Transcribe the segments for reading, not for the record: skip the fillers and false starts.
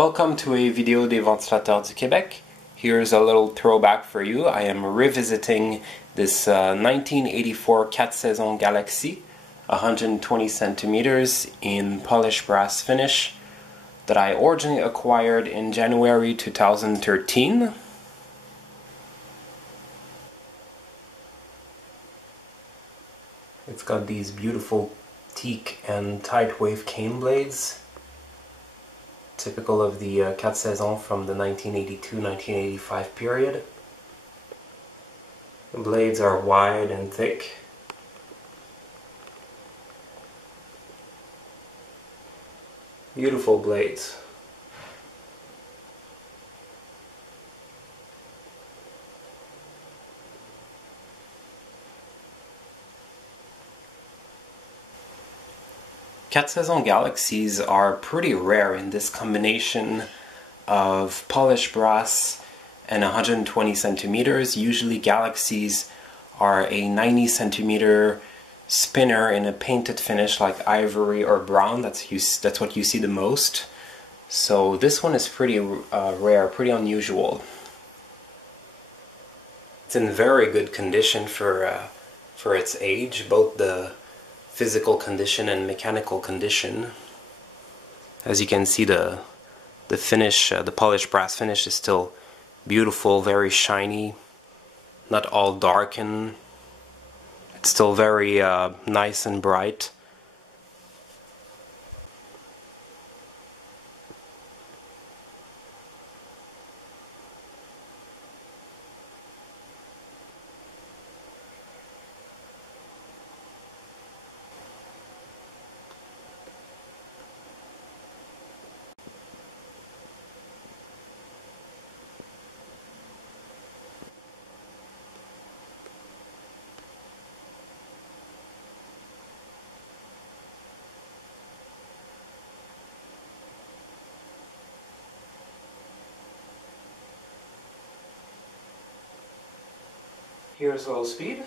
Welcome to a video des ventilateurs du Québec. Here's a little throwback for you. I am revisiting this 1984 4 Saison Galaxy, 120 centimeters in polished brass finish that I originally acquired in January 2013. It's got these beautiful teak and tight wave cane blades, typical of the 4 Saison from the 1982-1985 period. The blades are wide and thick. Beautiful blades. Quatre Saison Galaxies are pretty rare in this combination of polished brass and 120 centimeters. Usually Galaxies are a 90 centimeter spinner in a painted finish like ivory or brown. That's what you see the most. So this one is pretty rare, pretty unusual. It's in very good condition for its age, both the physical condition and mechanical condition. As you can see, the finish, the polished brass finish is still beautiful, very shiny, not all darkened. It's still very nice and bright. Here's a little speed.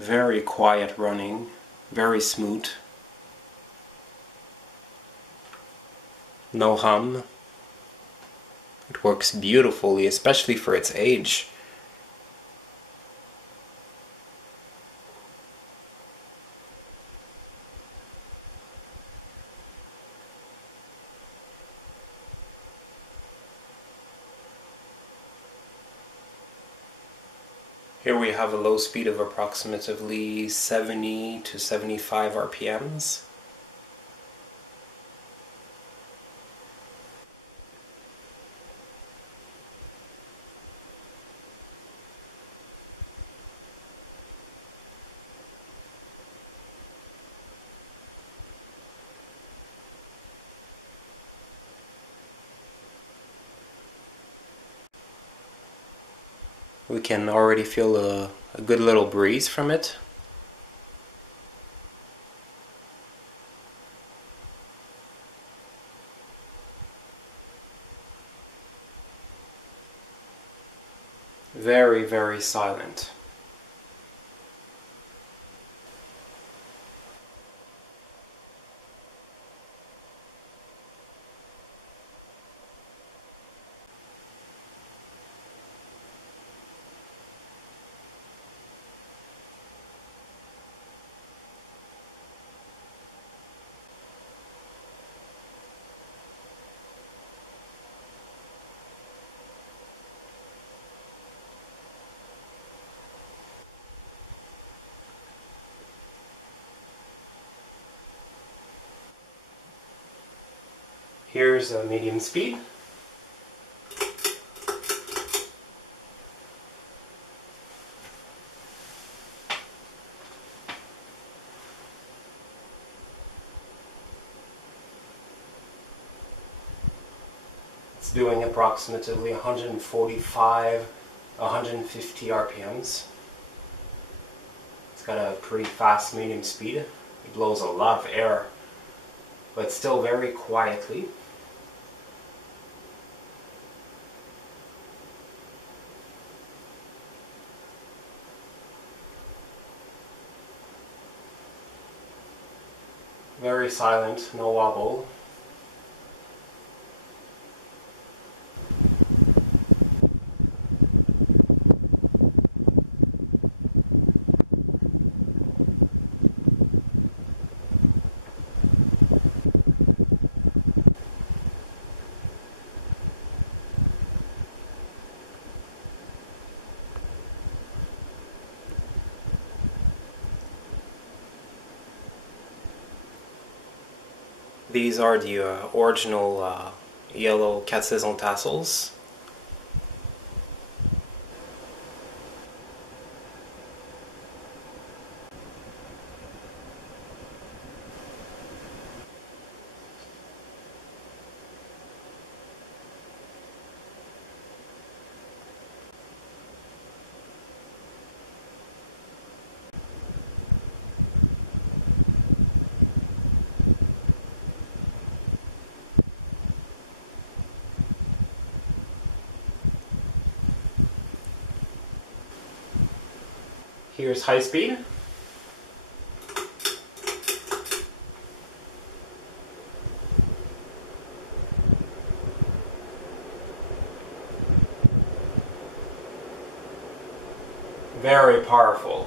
Very quiet running, very smooth. No hum. It works beautifully, especially for its age. Here we have a low speed of approximately 70 to 75 RPMs. We can already feel a good little breeze from it. Very, very silent. Here's a medium speed. It's doing approximately 145, 150 RPMs. It's got a pretty fast medium speed. It blows a lot of air, but still very quietly. Very silent, no wobble. These are the original yellow 4 saisons tassels. Here's high speed. Very powerful.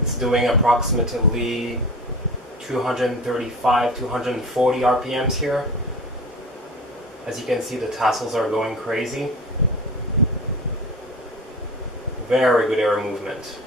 It's doing approximately 235, 240 RPMs here. As you can see, the tassels are going crazy. Very good air movement.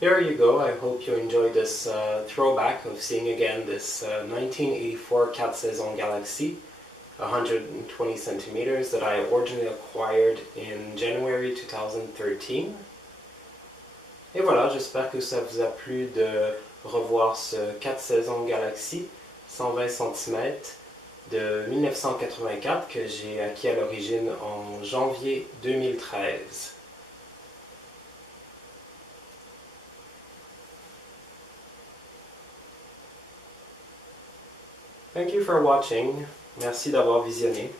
There you go. I hope you enjoyed this throwback of seeing again this 1984 4 Saisons Galaxy, 120 centimeters, that I originally acquired in January 2013. Et voilà, j'espère que ça vous a plu de revoir ce 4 Saisons Galaxy 120 cm de 1984 que j'ai acquis à l'origine en janvier 2013. Thank you for watching. Merci d'avoir visionné.